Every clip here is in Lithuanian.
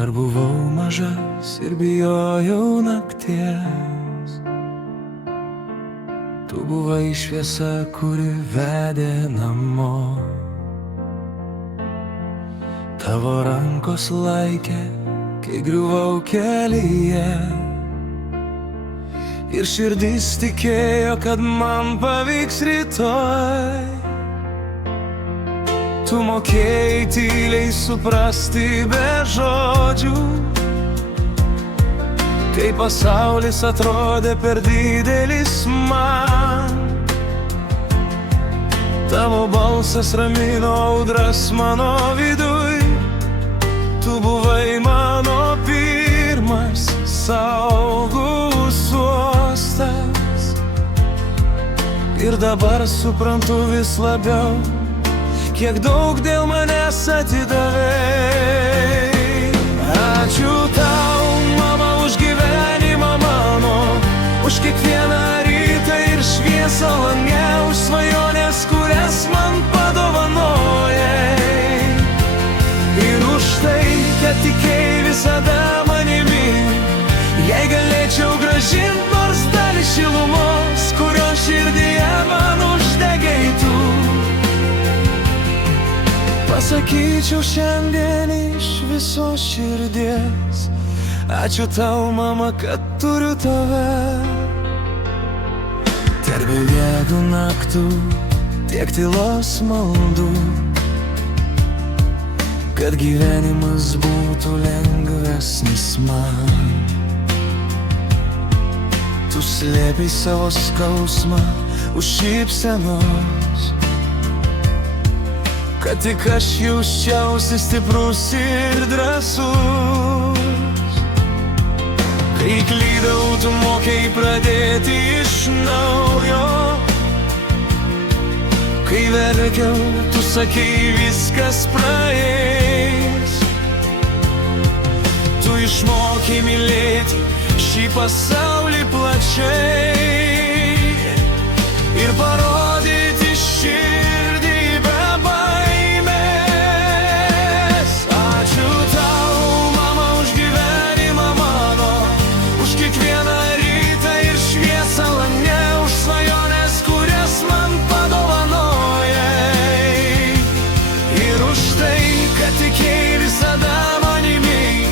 Dar buvau mažas ir bijojau nakties. Tu buvai šviesa, kuri vedė namo. Tavo rankos laikė, kai griuvau kelyje. Ir širdis tikėjo, kad man pavyks rytoj. Tu mokėjai tyliai suprasti be žodžių, kai pasaulis atrodė per didelis man. Tavo balsas ramino audras mano viduj. Tu buvai mano pirmas saugus uostas. Ir dabar suprantu vis labiau, kiek daug dėl manęs atidavei. Ačiū tau, mama, už gyvenimą mano, už kiekvieną rytą ir šviesą lange, už svajonės, kurias man padovanojai. Ir už tai, kad tikėjai visada manimi. Jei galėčiau grąžint nors dalį šilumos, kurio širdyje man uždegei tu, pasakyčiau šiandien iš visos širdies: ačiū tau, mama, kad turiu tave. Tarp beviegių naktų, tiek tylos maldų, kad gyvenimas būtų lengvesnis man. Tu slėpei savo skausmą už šypsenos, kad tik aš jausčiausi stiprus ir drąsus. Kai klydau, tu mokėjai pradėti iš naujo. Kai verkiau, tu sakei, viskas praeis. Tu išmokei mylėti šį pasaulį plačiai ir parodyti širdį be baimės. Ačiū tau, mama, už gyvenimą mano, už kiekvieną rytą ir šviesą lange, už svajonės, kurias man padovanojai. Ir už tai, kad tikėjai visada manimi.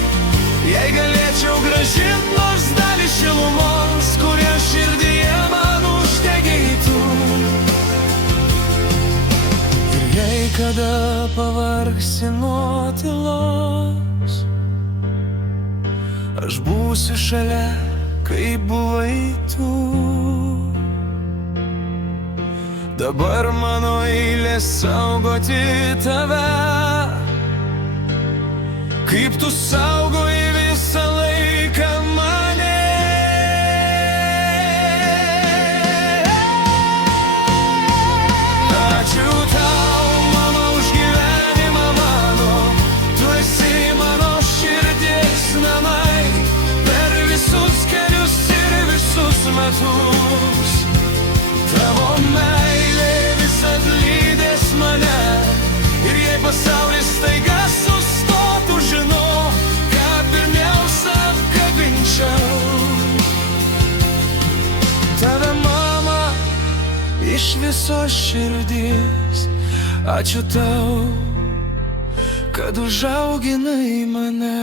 Jei galėčiau grąžint nors dalį šilumos, kurią širdyje man uždegei tu. Ir jei kada pavargsi nuo tylos, aš būsiu šalia, kaip buvai tu. Dabar mano eilė saugoti tave, kaip tu saugoji visą laiką mane. Ačiū tau, mama, už gyvenimą mano, tu esi mano širdies namai. Per visus kelius ir visus metus tavo meilė visad lydės mane. Ir jei pasaulis staiga sustotų, žinau, kad pirmiausia apkabinčiau tave, mama, iš visos širdies. Ačiū tau, kad užauginai mane.